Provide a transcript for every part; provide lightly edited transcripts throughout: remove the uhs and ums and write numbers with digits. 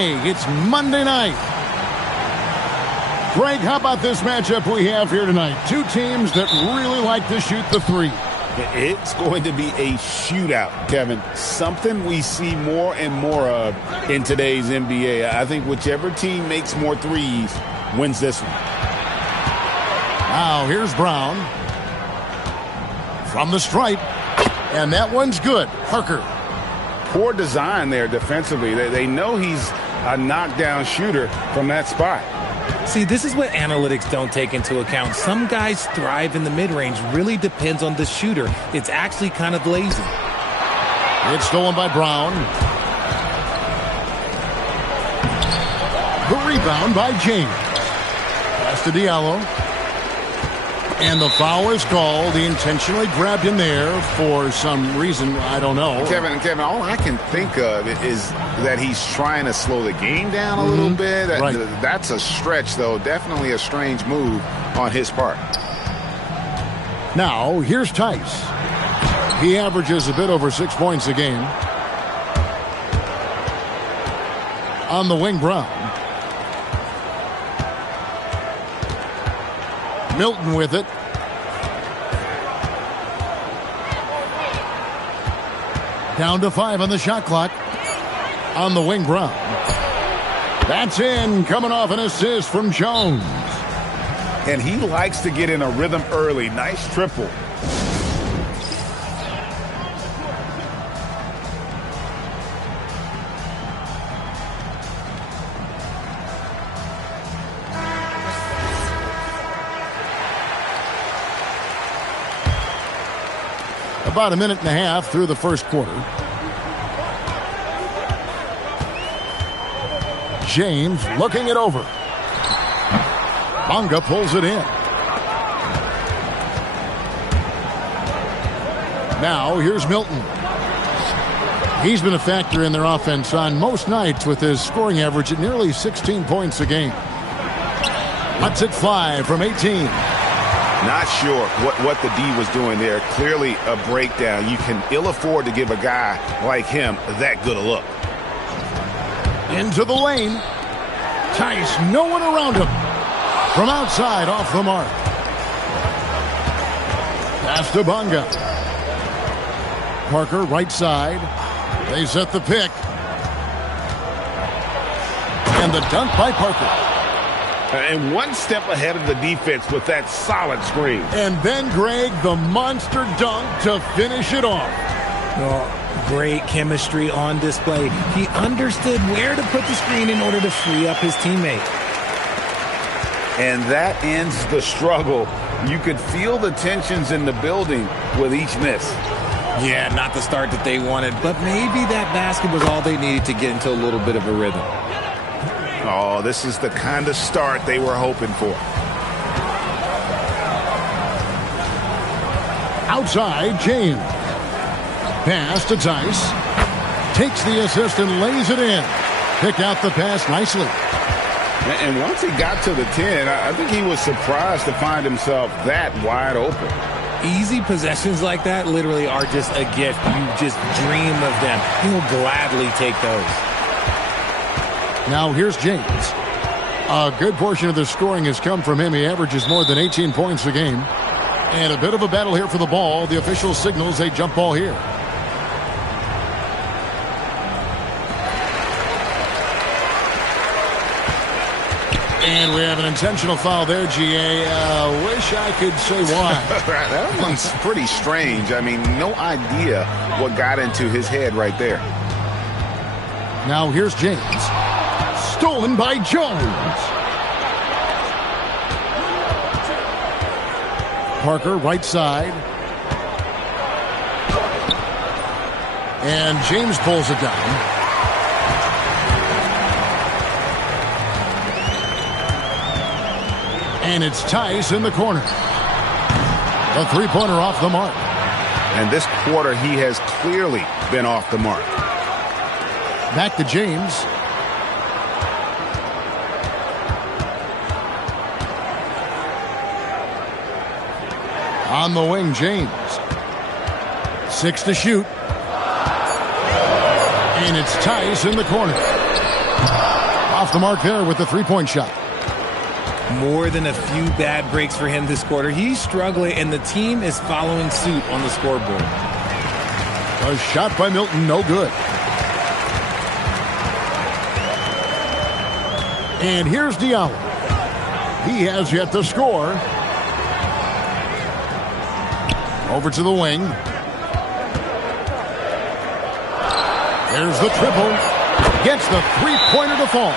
May. It's Monday night. Greg, how about this matchup we have here tonight? Two teams that really like to shoot the three. It's going to be a shootout, Kevin. Something we see more and more of in today's NBA. I think whichever team makes more threes wins this one. Now here's Brown from the stripe, and that one's good. Parker. Poor design there defensively. They know he's a knockdown shooter from that spot. See, this is what analytics don't take into account. Some guys thrive in the mid-range. Really depends on the shooter. It's actually kind of lazy. It's stolen by Brown. The rebound by James. Pass to Diallo. And the foul is called. He intentionally grabbed him there for some reason. I don't know. Kevin, all I can think of is that he's trying to slow the game down a little bit. Right. That's a stretch, though. Definitely a strange move on his part. Now, here's Tice. He averages a bit over 6 points a game. On the wing, Brown. Milton with it. Down to 5 on the shot clock. On the wing, Brown. That's in, coming off an assist from Jones. And he likes to get in a rhythm early. Nice triple. About a minute and a half through the first quarter. James looking it over. Bonga pulls it in. Now here's Milton. He's been a factor in their offense on most nights with his scoring average at nearly 16 points a game. Lets it fly from 18. Not sure what the D was doing there. Clearly a breakdown. You can ill afford to give a guy like him that good a look. Into the lane. Tice, no one around him. From outside, off the mark. Pass to Bonga. Parker, right side. They set the pick. And the dunk by Parker. And one step ahead of the defense with that solid screen. And then, Greg, the monster dunk to finish it off. Oh, great chemistry on display. He understood where to put the screen in order to free up his teammate. And that ends the struggle. You could feel the tensions in the building with each miss. Yeah, not the start that they wanted, but maybe that basket was all they needed to get into a little bit of a rhythm. Oh, this is the kind of start they were hoping for. Outside, James. Pass to Tice. Takes the assist and lays it in. Pick out the pass nicely. And once he got to the 10, I think he was surprised to find himself that wide open. Easy possessions like that literally are just a gift. You just dream of them. He'll gladly take those. Now here's James. A good portion of the scoring has come from him. He averages more than 18 points a game. And a bit of a battle here for the ball. The official signals a jump ball here. And we have an intentional foul there, GA. Wish I could say why. That one's pretty strange. I mean, no idea what got into his head right there. Now here's James. Stolen by Jones. Parker, right side. And James pulls it down. And it's Tice in the corner. A three-pointer off the mark. And this quarter, he has clearly been off the mark. Back to James. On the wing, James. 6 to shoot. And it's Tice in the corner. Off the mark there with the three-point shot. More than a few bad breaks for him this quarter. He's struggling, and the team is following suit on the scoreboard. A shot by Milton, no good. And here's Diallo. He has yet to score. Over to the wing. There's the triple. Gets the three-pointer to fall.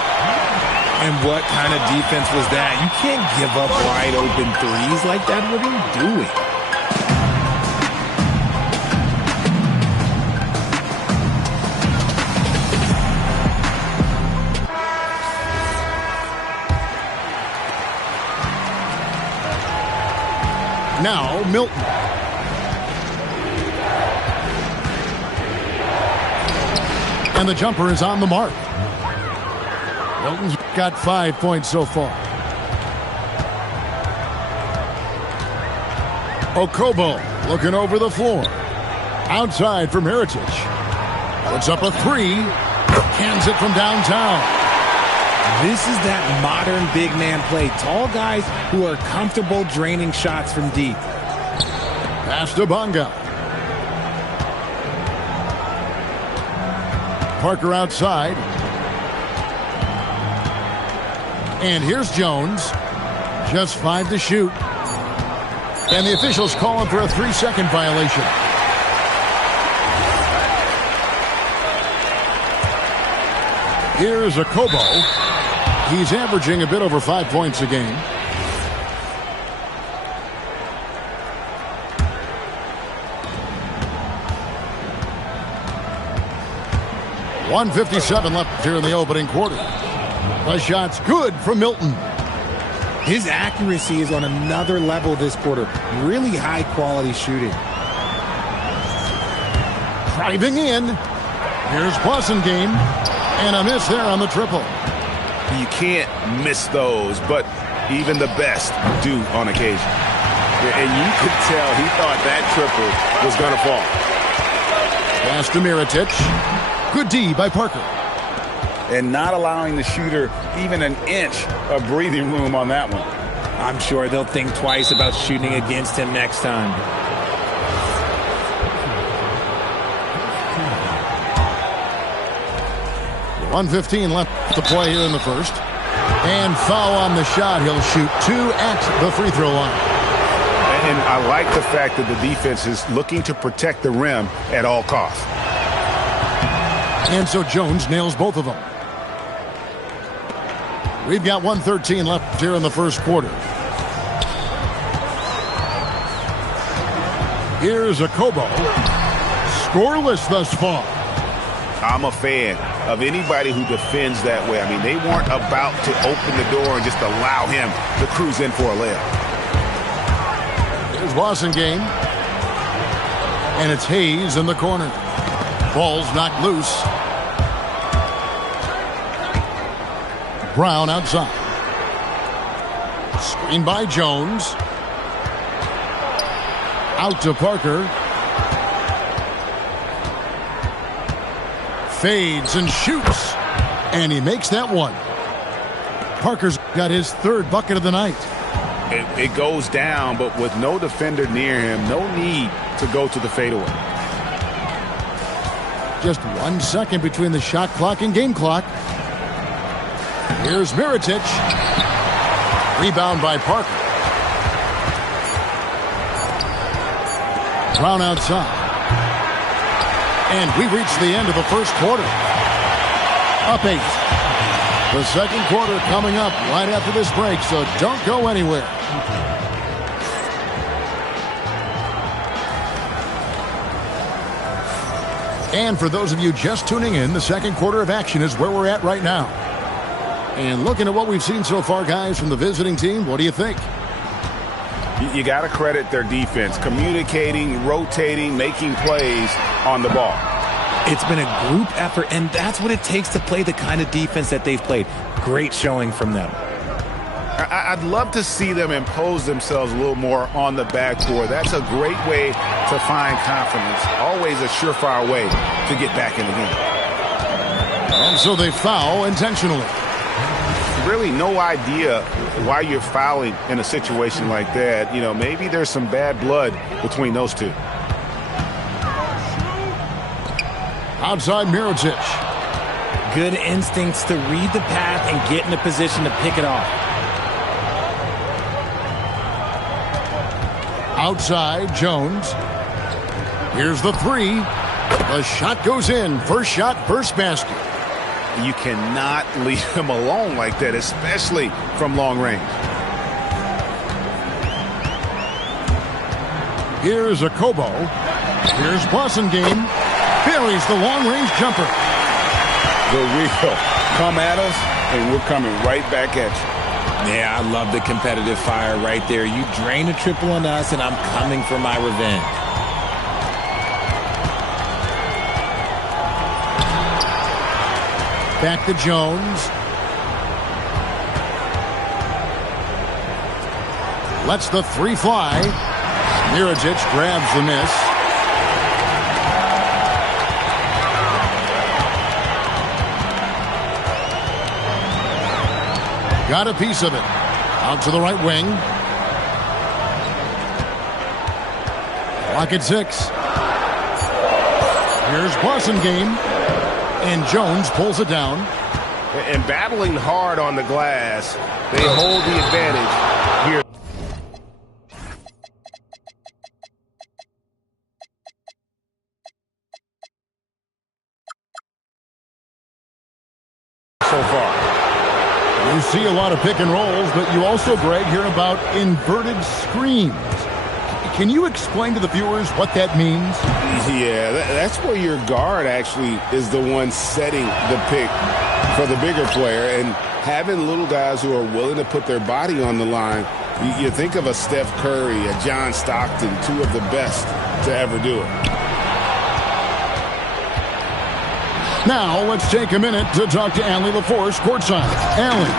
And what kind of defense was that? You can't give up wide open threes like that. What are you doing? Now Milton. And the jumper is on the mark. Milton's got 5 points so far. Okobo looking over the floor. Outside for Mirotic. Puts up a three. Cans it from downtown. This is that modern big man play. Tall guys who are comfortable draining shots from deep. Pass to Bonga. Parker outside. And here's Jones. Just 5 to shoot. And the officials calling for a 3-second violation. Here's Okobo. He's averaging a bit over 5 points a game. .157 left here in the opening quarter. The shot's good from Milton. His accuracy is on another level this quarter. Really high quality shooting. Driving in. Here's Blasingame. And a miss there on the triple. You can't miss those, but even the best do on occasion. And you could tell he thought that triple was going to fall. Pass to Mirotic. Good D by Parker. And not allowing the shooter even an inch of breathing room on that one. I'm sure they'll think twice about shooting against him next time. .115 left to play here in the first. And foul on the shot. He'll shoot 2 at the free throw line. And I like the fact that the defense is looking to protect the rim at all costs. And so Jones nails both of them. We've got 1:13 left here in the first quarter. Here's Okobo. Scoreless thus far. I'm a fan of anybody who defends that way. I mean, they weren't about to open the door and just allow him to cruise in for a layup. Here's Blasingame. And it's Hayes in the corner. Ball's knocked loose. Brown outside. Screen by Jones. Out to Parker. Fades and shoots. And he makes that one. Parker's got his 3rd bucket of the night. It goes down, but with no defender near him, no need to go to the fadeaway. Just 1 second between the shot clock and game clock. Here's Mirotic. Rebound by Parker. Brown outside. And we reach the end of the first quarter. Up 8. The second quarter coming up right after this break, so don't go anywhere. And for those of you just tuning in, the second quarter of action is where we're at right now. And looking at what we've seen so far, guys, from the visiting team, what do you think? You got to credit their defense, communicating, rotating, making plays on the ball. It's been a group effort, and that's what it takes to play the kind of defense that they've played. Great showing from them. I'd love to see them impose themselves a little more on the backboard. That's a great way to find confidence. Always a surefire way to get back in the game. And so they foul intentionally. Really no idea why you're fouling in a situation like that. You know, maybe there's some bad blood between those two. Outside Mirotic. Good instincts to read the path and get in a position to pick it off. Outside Jones. Here's the three. The shot goes in. First shot, first basket. You cannot leave him alone like that, especially from long range. Here's a Kobo. Here's Blasingame. Buries the long-range jumper. The wheel. Come at us, and we're coming right back at you. Yeah, I love the competitive fire right there. You drain a triple on us, and I'm coming for my revenge. Back to Jones. Lets the three fly. Mirotic grabs the miss. Got a piece of it. Out to the right wing. Clock at 6. Here's Blasingame. And Jones pulls it down. And battling hard on the glass, they hold the advantage here. So far. You see a lot of pick and rolls, but you also, Greg, hear about inverted screens. Can you explain to the viewers what that means? Yeah, that's where your guard actually is the one setting the pick for the bigger player, and having little guys who are willing to put their body on the line. You think of a Steph Curry, a John Stockton, two of the best to ever do it. Now let's take a minute to talk to Allie LaForce courtside. Allie.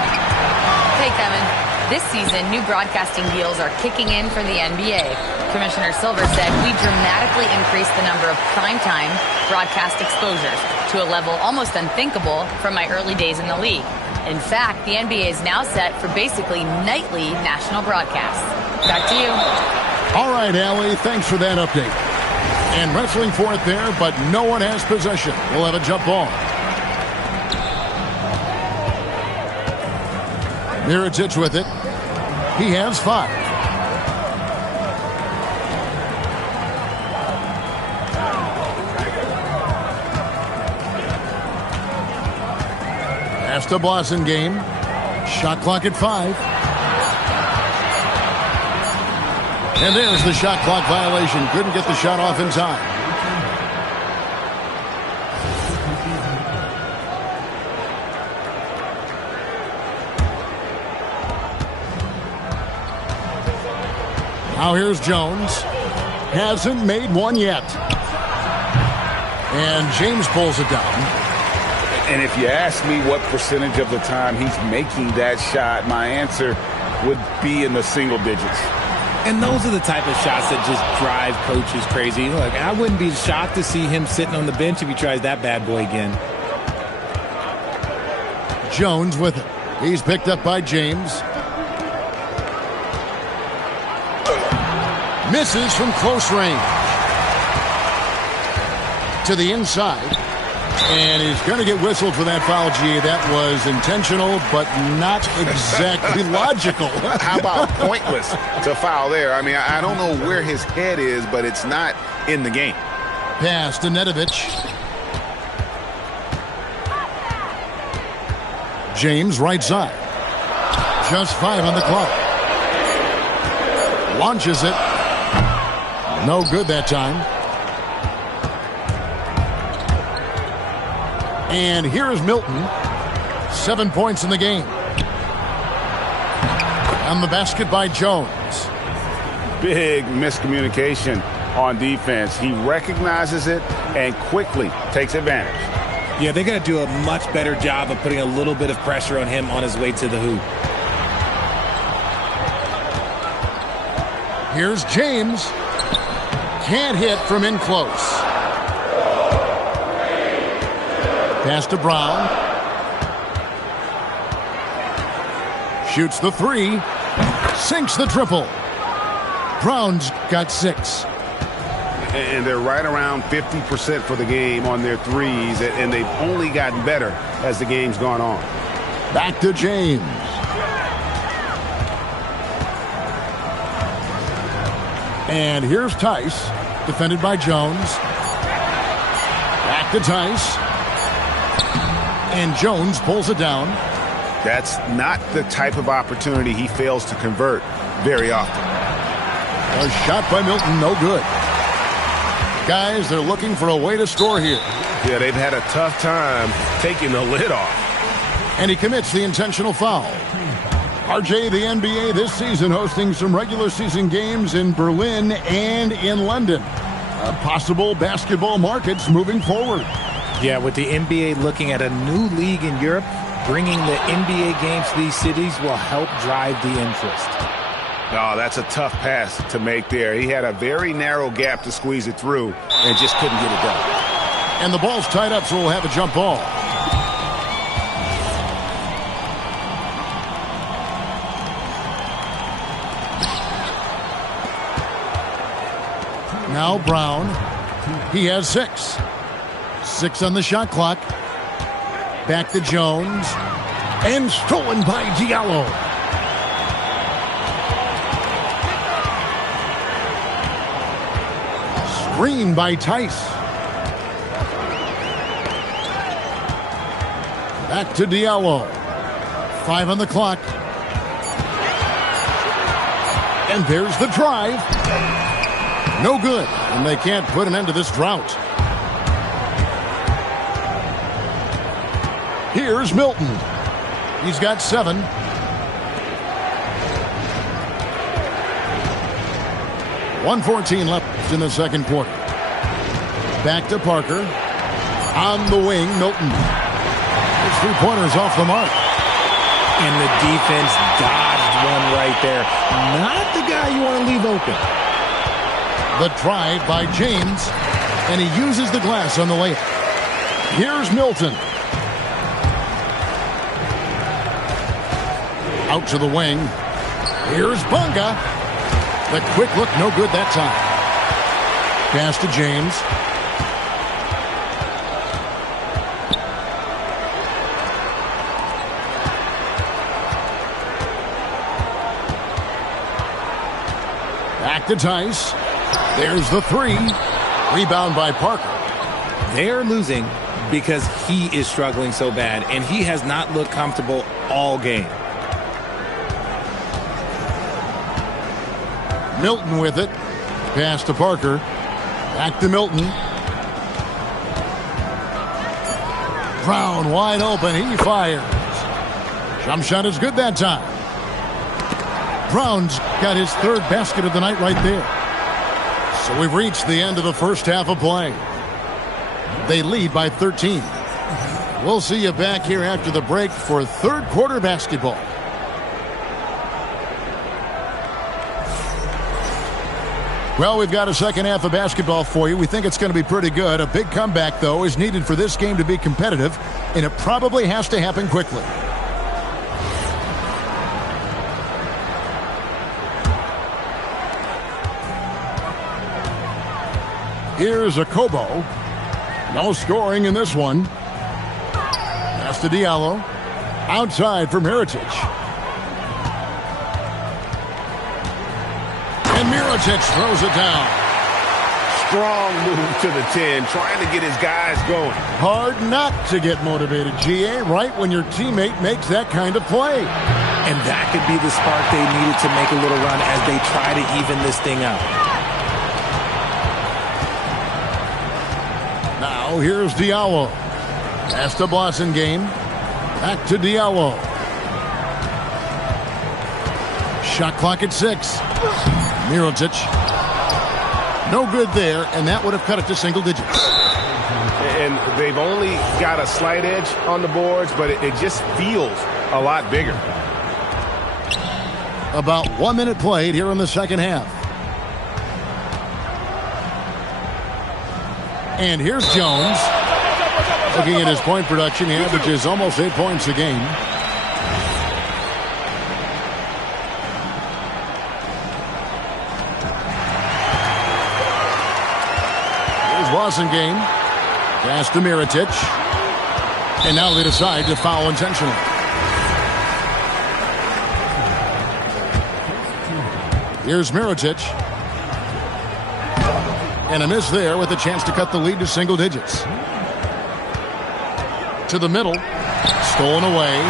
Hey, Kevin. This season, new broadcasting deals are kicking in for the NBA. Commissioner Silver said we dramatically increased the number of primetime broadcast exposures to a level almost unthinkable from my early days in the league. In fact, the NBA is now set for basically nightly national broadcasts. Back to you. All right, Allie, thanks for that update. And wrestling for it there, but no one has possession. We'll have a jump ball. Mirotic with it. He has 5. Pass to Blasingame. Shot clock at 5. And there's the shot clock violation. Couldn't get the shot off in time. Now here's Jones. Hasn't made one yet. And James pulls it down. And if you ask me what percentage of the time he's making that shot, my answer would be in the single digits. And those are the type of shots that just drive coaches crazy. Look, I wouldn't be shocked to see him sitting on the bench if he tries that bad boy again. Jones with it. He's picked up by James. Misses from close range. To the inside. And he's going to get whistled for that foul, G. That was intentional, but not exactly logical. How about pointless to foul there? I mean, I don't know where his head is, but it's not in the game. Pass to Nedovic. James right side. Just 5 on the clock. Launches it. No good that time. And here is Milton. 7 points in the game. On the basket by Jones. Big miscommunication on defense. He recognizes it and quickly takes advantage. Yeah, they're going to do a much better job of putting a little bit of pressure on him on his way to the hoop. Here's James. Can't hit from in close. Pass to Brown. Shoots the three. Sinks the triple. Brown's got 6. And they're right around 50% for the game on their threes, and they've only gotten better as the game's gone on. Back to James. And here's Tice, defended by Jones. Back to Tice. And Jones pulls it down. That's not the type of opportunity he fails to convert very often. A shot by Milton, no good. Guys, they're looking for a way to score here. Yeah, they've had a tough time taking the lid off. And he commits the intentional foul. RJ, the NBA this season hosting some regular season games in Berlin and in London. Possible basketball markets moving forward. Yeah, with the NBA looking at a new league in Europe, bringing the NBA games to these cities will help drive the interest. Oh, that's a tough pass to make there. He had a very narrow gap to squeeze it through and just couldn't get it done. And the ball's tied up, so we'll have a jump ball. Now Brown. He has 6. 6 on the shot clock. Back to Jones. And stolen by Diallo. Screen by Tice. Back to Diallo. 5 on the clock. And there's the drive. No good. And they can't put an end to this drought. Here's Milton. He's got 7. .114 left in the second quarter. Back to Parker. On the wing, Milton. His 3-pointers off the mark. And the defense dodged one right there. Not the guy you want to leave open. The drive by James. And he uses the glass on the layup. Here's Milton. Out to the wing. Here's Bunga. The quick look, no good that time. Pass to James. Back to Tice. There's the 3. Rebound by Parker. They're losing because he is struggling so bad, and he has not looked comfortable all game. Milton with it. Pass to Parker. Back to Milton. Brown wide open. He fires. Jump shot is good that time. Brown's got his 3rd basket of the night right there. So we've reached the end of the first half of play. They lead by 13. We'll see you back here after the break for third quarter basketball. Well, we've got a second half of basketball for you. We think it's going to be pretty good. A big comeback, though, is needed for this game to be competitive, and it probably has to happen quickly. Here's a Kobo. No scoring in this one. Pass to Diallo. Outside for Mirotic. And Mirotic throws it down. Strong move to the 10, trying to get his guys going. Hard not to get motivated, GA, right when your teammate makes that kind of play. And that could be the spark they needed to make a little run as they try to even this thing out. Now here's Diallo. Pass to Blasingame. Back to Diallo. Shot clock at 6. Mirotic. No good there, and that would have cut it to single digits. And they've only got a slight edge on the boards, but it just feels a lot bigger. About 1 minute played here in the second half. And here's Jones. Looking at his point production, he averages almost 8 points a game. Boston game. Pass to Mirotic. And now they decide to foul intentionally. Here's Mirotic. And a miss there with a chance to cut the lead to single digits. To the middle. Stolen away.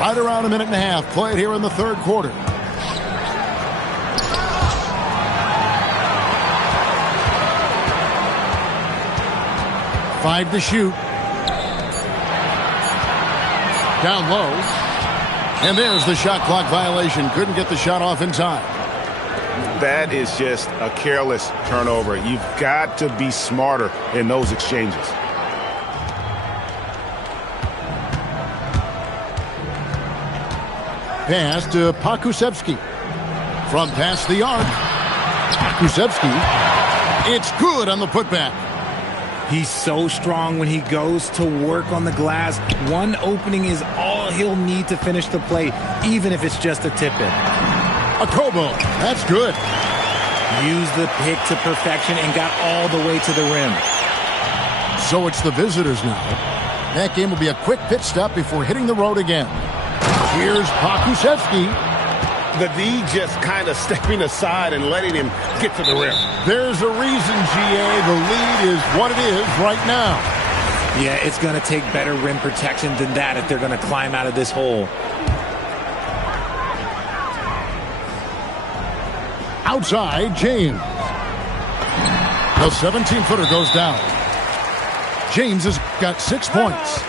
Right around a minute and a half played here in the third quarter. Five to shoot. Down low. And there's the shot clock violation. Couldn't get the shot off in time. That is just a careless turnover. You've got to be smarter in those exchanges. Pass to Karakoussis. From past the arc. Karakoussis. It's good on the putback. He's so strong when he goes to work on the glass. One opening is all he'll need to finish the play, even if it's just a tip-in. A Kobo. That's good. Used the pick to perfection and got all the way to the rim. So it's the visitors now. That game will be a quick pit stop before hitting the road again. Here's Karakoussis. The D just kind of stepping aside and letting him get to the rim. There's a reason, GA. The lead is what it is right now. Yeah, it's going to take better rim protection than that if they're going to climb out of this hole. Outside, James. The 17-footer goes down. James has got 6 points.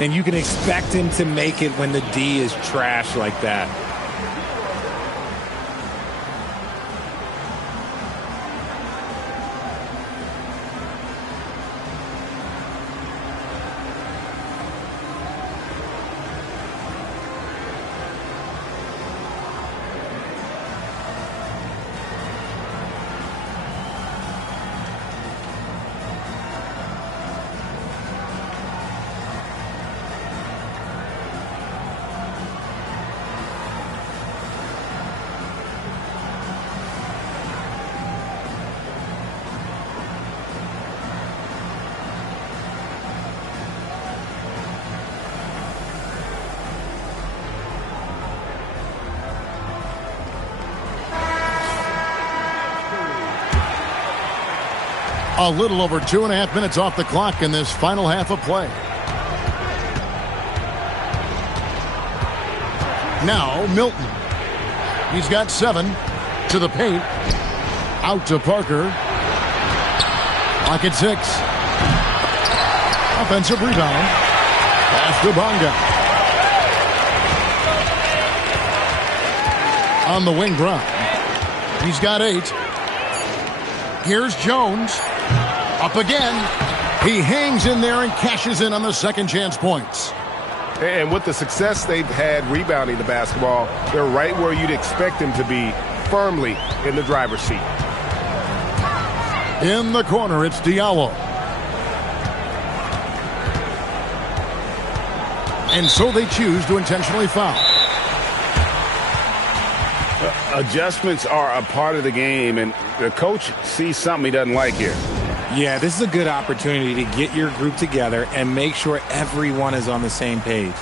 And you can expect him to make it when the D is trash like that. A little over 2.5 minutes off the clock in this final half of play. Now Milton. He's got 7 to the paint. Out to Parker. Pocket 6. Offensive rebound. Pass to Bonga. On the wing, Brown. He's got 8. Here's Jones. Up again. He hangs in there and cashes in on the second chance points. And with the success they've had rebounding the basketball, they're right where you'd expect them to be, firmly in the driver's seat. In the corner, it's Diallo. And so they choose to intentionally foul. Adjustments are a part of the game, and the coach sees something he doesn't like here. Yeah, this is a good opportunity to get your group together and make sure everyone is on the same page.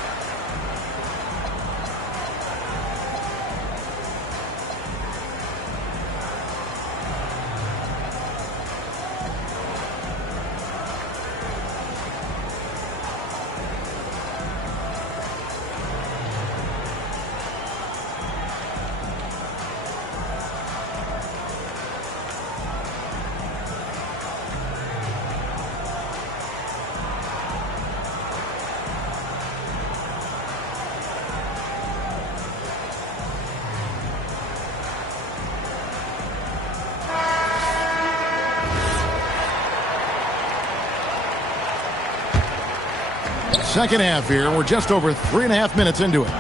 Second half here. We're just over 3.5 minutes into it.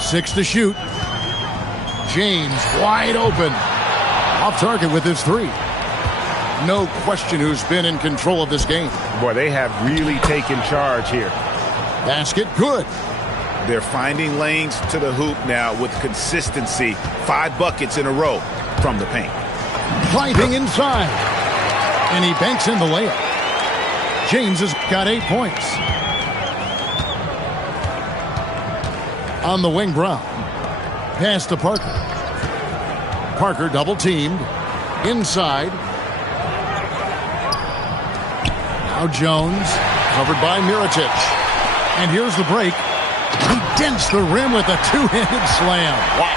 6 to shoot. James wide open. Off target with his 3. No question who's been in control of this game. Boy, they have really taken charge here. Basket good. They're finding lanes to the hoop now with consistency. 5 buckets in a row from the paint. Driving inside. And he banks in the layup. James has got 8 points. On the wing, Brown. Pass to Parker. Parker double-teamed. Inside. Now Jones. Covered by Mirotic. And here's the break. He dents the rim with a two-handed slam. Wow.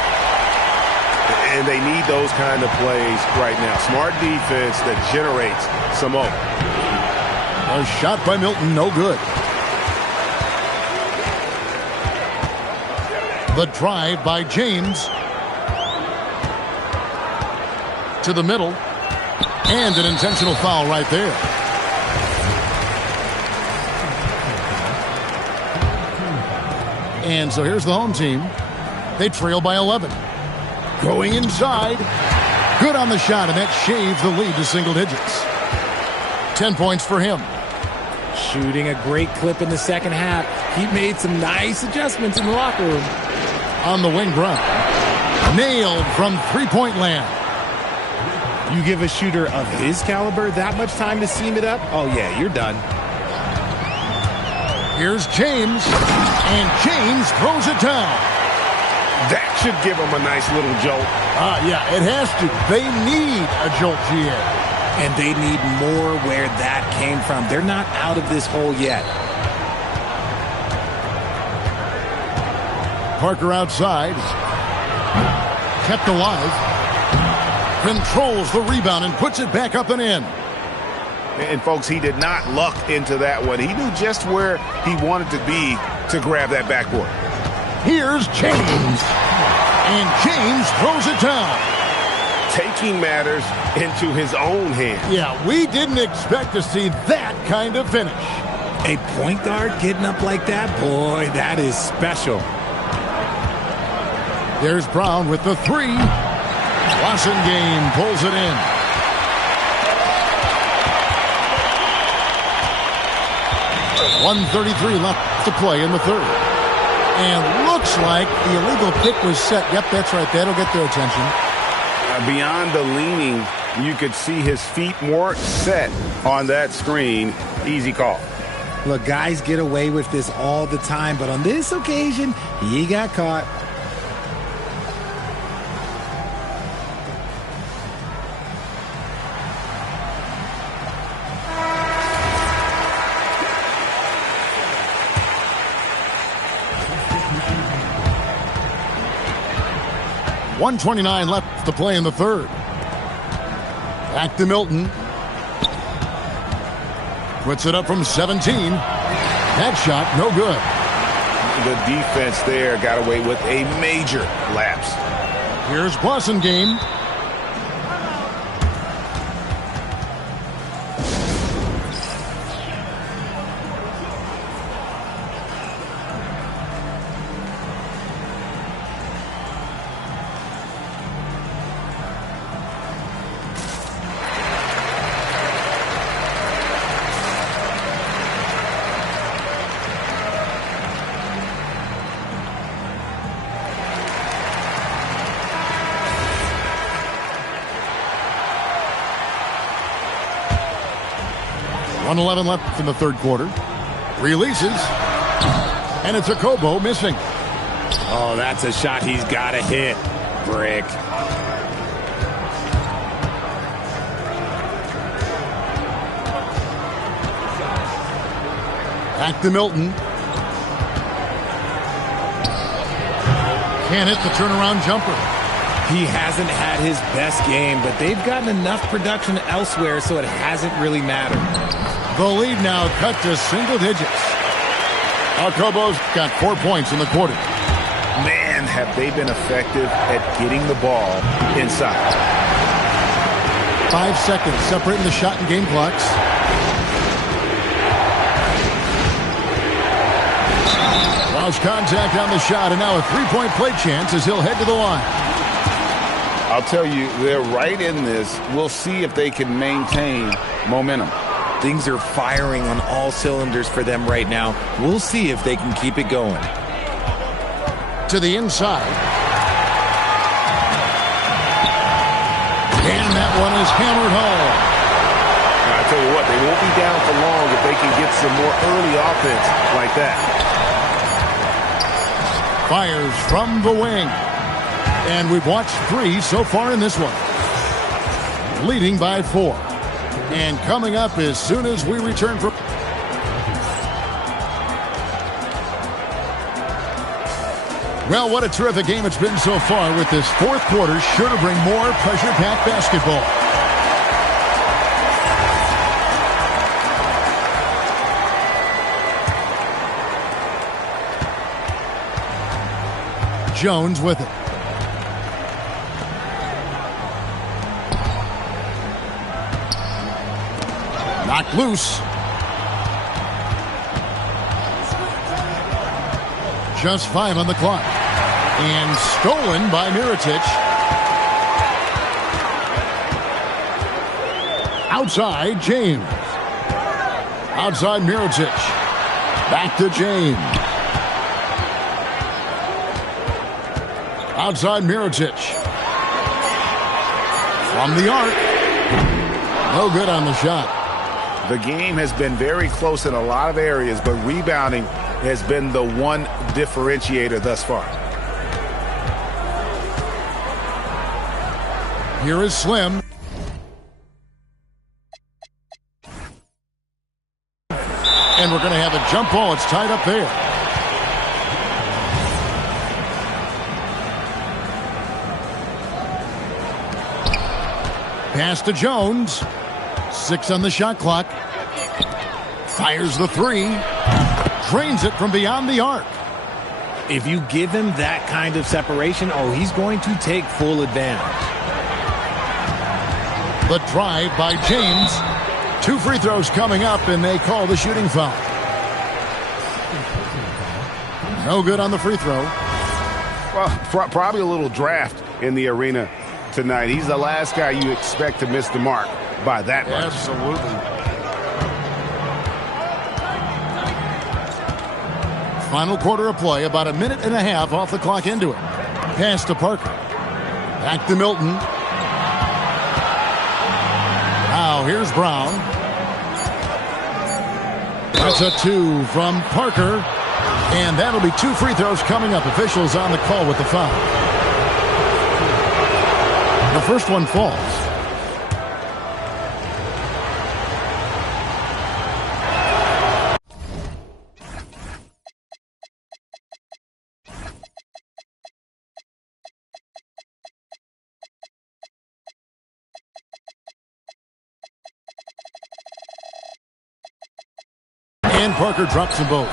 And they need those kind of plays right now. Smart defense that generates some open. A shot by Milton, no good. The drive by James. To the middle. And an intentional foul right there. And so here's the home team. They trail by 11. Going inside. Good on the shot, and that shaves the lead to single digits. 10 points for him. Shooting a great clip in the second half. He made some nice adjustments in the locker room. On the wing, Brown. Nailed from three-point land. You give a shooter of his caliber that much time to seam it up? Oh, yeah, you're done. Here's James, and James throws it down. That should give them a nice little jolt. Yeah, it has to. They need a jolt, GA. And they need more where that came from. They're not out of this hole yet. Parker outside. Kept alive. Controls the rebound and puts it back up and in. And, folks, he did not luck into that one. He knew just where he wanted to be to grab that backboard. Here's James. And James throws it down. Taking matters into his own hands. Yeah, we didn't expect to see that kind of finish. A point guard getting up like that? Boy, that is special. There's Brown with the three. Game pulls it in. .133 left to play in the third. And looks like the illegal pick was set. Yep, that's right. That'll get their attention. Beyond the leaning, you could see his feet more set on that screen. Easy call. Look, guys get away with this all the time, but on this occasion, he got caught. .129 left to play in the third. Back to Milton. Puts it up from 17. That shot, no good. The defense there got away with a major lapse. Here's Game. .11 left in the third quarter. Releases. And it's a Kobo missing. Oh, that's a shot he's got to hit. Brick. Back to Milton. Can't hit the turnaround jumper. He hasn't had his best game, but they've gotten enough production elsewhere, so it hasn't really mattered. The lead now cut to single digits. Kobo's got 4 points in the quarter. Man, have they been effective at getting the ball inside. 5 seconds separating the shot and game clocks. Lost contact on the shot, and now a three-point play chance as he'll head to the line. I'll tell you, they're right in this. We'll see if they can maintain momentum. Things are firing on all cylinders for them right now. We'll see if they can keep it going. to the inside. And that one is hammered home. I tell you what, they won't be down for long if they can get some more early offense like that. Fires from the wing. And we've watched 3 so far in this one. Leading by 4. And coming up as soon as we return from... Well, what a terrific game it's been so far, with this fourth quarter sure to bring more pressure-packed basketball. Jones with it. Knocked loose. Just 5 on the clock. And stolen by Mirotic. Outside, James. Outside, Mirotic. Back to James. Outside, Mirotic. From the arc. No good on the shot. The game has been very close in a lot of areas, but rebounding has been the one differentiator thus far. Here is Slim. And we're going to have a jump ball. It's tied up there. Pass to Jones. 6 on the shot clock. Fires the 3. Drains it from beyond the arc. If you give him that kind of separation, he's going to take full advantage. The drive by James. 2 free throws coming up, and they call the shooting foul. No good on the free throw. Well, probably a little draft in the arena tonight. He's the last guy you expect to miss the mark by that much. Absolutely. Final quarter of play, about a minute and a half off the clock into it. Pass to Parker. Back to Milton. Now here's Brown. That's a 2 from Parker. And that'll be 2 free throws coming up. Officials on the call with the foul. The first one falls. And Parker drops them both.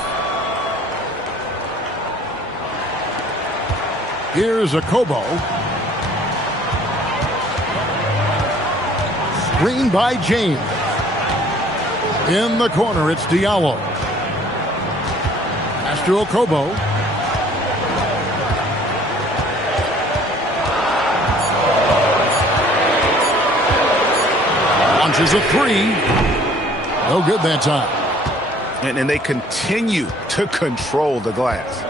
Here's a Kobo. Screen by James. In the corner, it's Diallo. Pass to Okobo. Launches a 3. No good that time. And they continue to control the glass.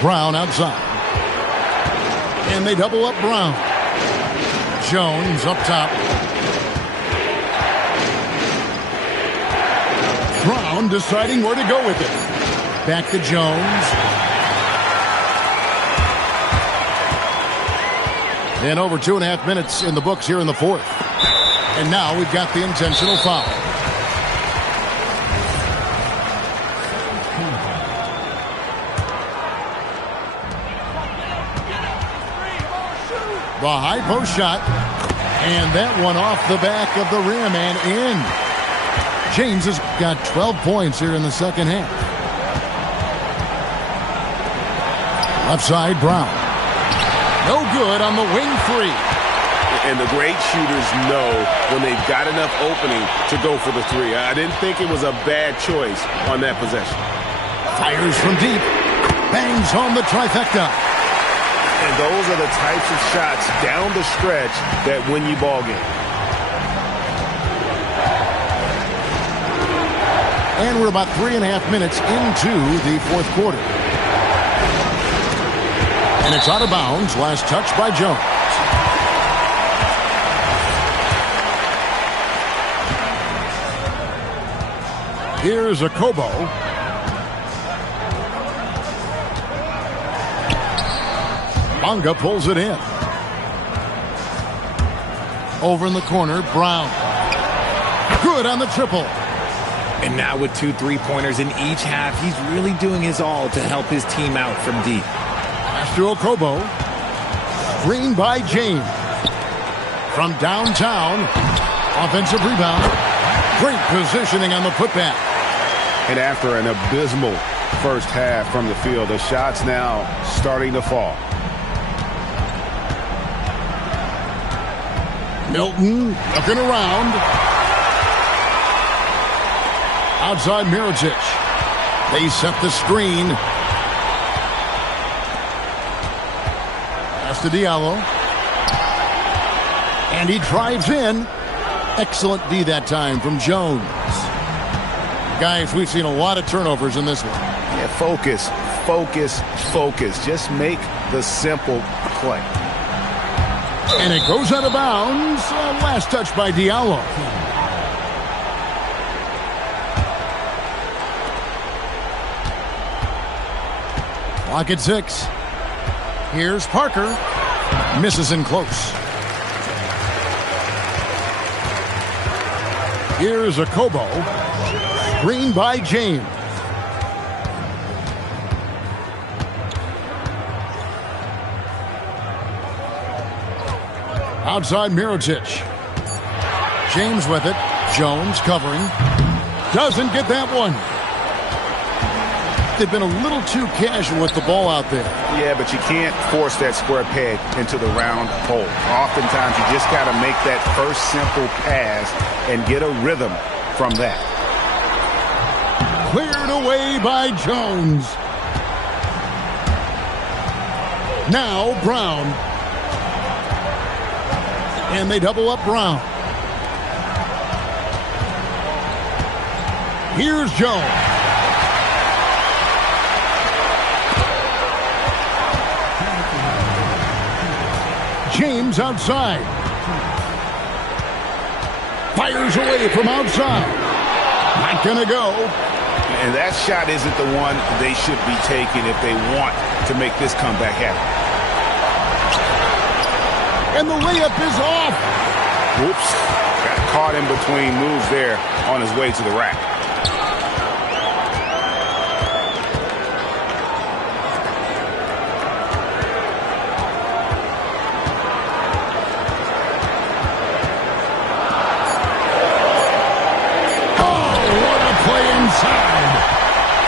Brown outside. And they double up Brown. Jones up top. Brown deciding where to go with it. Back to Jones. And over 2.5 minutes in the books here in the fourth. And now we've got the intentional foul. The high post shot, and that one off the back of the rim and in. James has got 12 points here in the second half. Left side, Brown. No good on the wing 3. And the great shooters know when they've got enough opening to go for the 3. I didn't think it was a bad choice on that possession. Fires from deep. Bangs home the trifecta. And those are the types of shots down the stretch that win you ball games. And we're about 3.5 minutes into the fourth quarter. And it's out of bounds. Last touch by Jones. Here's a Kobo. Bonga pulls it in. Over in the corner, Brown. Good on the triple. And now with 2 3-pointers in each half, he's really doing his all to help his team out from deep. After Okobo. Screen by James. From downtown. Offensive rebound. Great positioning on the putback. And after an abysmal first half from the field, the shots now starting to fall. Milton looking around. Outside Mirotic. They set the screen. Pass to Diallo. And he drives in. Excellent D that time from Jones. Guys, we've seen a lot of turnovers in this one. Yeah, focus, focus, focus. Just make the simple play. And it goes out of bounds. Last touch by Diallo. Clock at 6. Here's Parker. Misses in close. Here's a Kobo. Screen by James. Outside Mirotic. James with it. Jones covering. Doesn't get that one. They've been a little too casual with the ball out there. Yeah, but you can't force that square peg into the round hole. Oftentimes, you just got to make that first simple pass and get a rhythm from that. Cleared away by Jones. Now Brown. And they double up Brown. Here's Jones. James outside. Fires away from outside. Not gonna go. And that shot isn't the one they should be taking if they want to make this comeback happen. And the layup is off. Whoops. Got caught in between moves there on his way to the rack.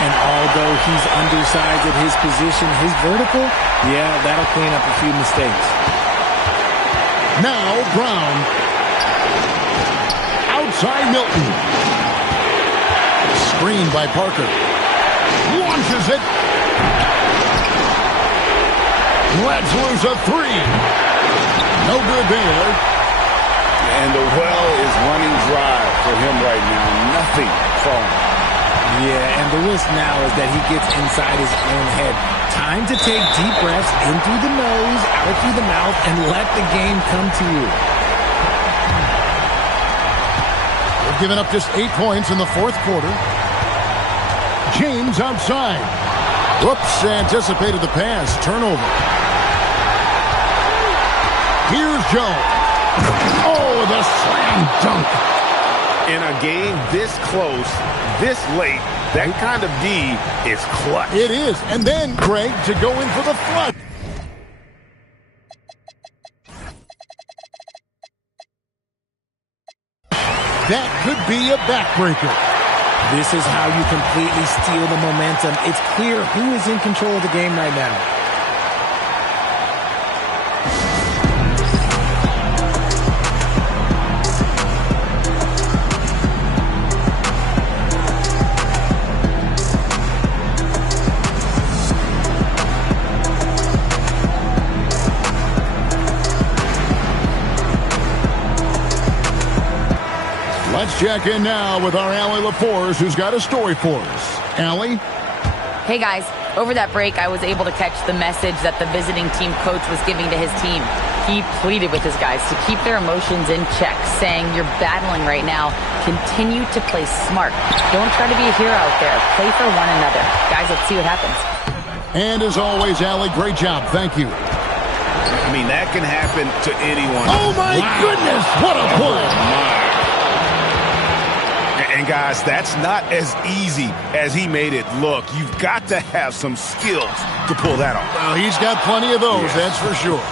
And although he's undersized at his position, his vertical, yeah, that'll clean up a few mistakes. Now Brown. Outside Milton. Screened by Parker. Launches it. Let's lose a 3. No good there. And the well is running dry for him right now. Nothing falling. Yeah, and the risk now is that he gets inside his own head. Time to take deep breaths in through the nose, out through the mouth, and let the game come to you. They've given up just 8 points in the fourth quarter. James outside. Whoops, anticipated the pass. Turnover. Here's Jones. Oh, the slam dunk. In a game this close, this late, that kind of D is clutch. It is. And then Greg to go in for the flush. That could be a backbreaker. This is how you completely steal the momentum. It's clear who is in control of the game right now. Let's check in now with our Allie LaForce, who's got a story for us. Allie? Hey, guys. Over that break, I was able to catch the message that the visiting team coach was giving to his team. He pleaded with his guys to keep their emotions in check, saying, "You're battling right now. Continue to play smart. Don't try to be a hero out there. Play for one another." Guys, let's see what happens. And as always, Allie, great job. Thank you. I mean, that can happen to anyone. Oh, my goodness. What a play. And guys, that's not as easy as he made it look. You've got to have some skills to pull that off. Well, he's got plenty of those, that's for sure.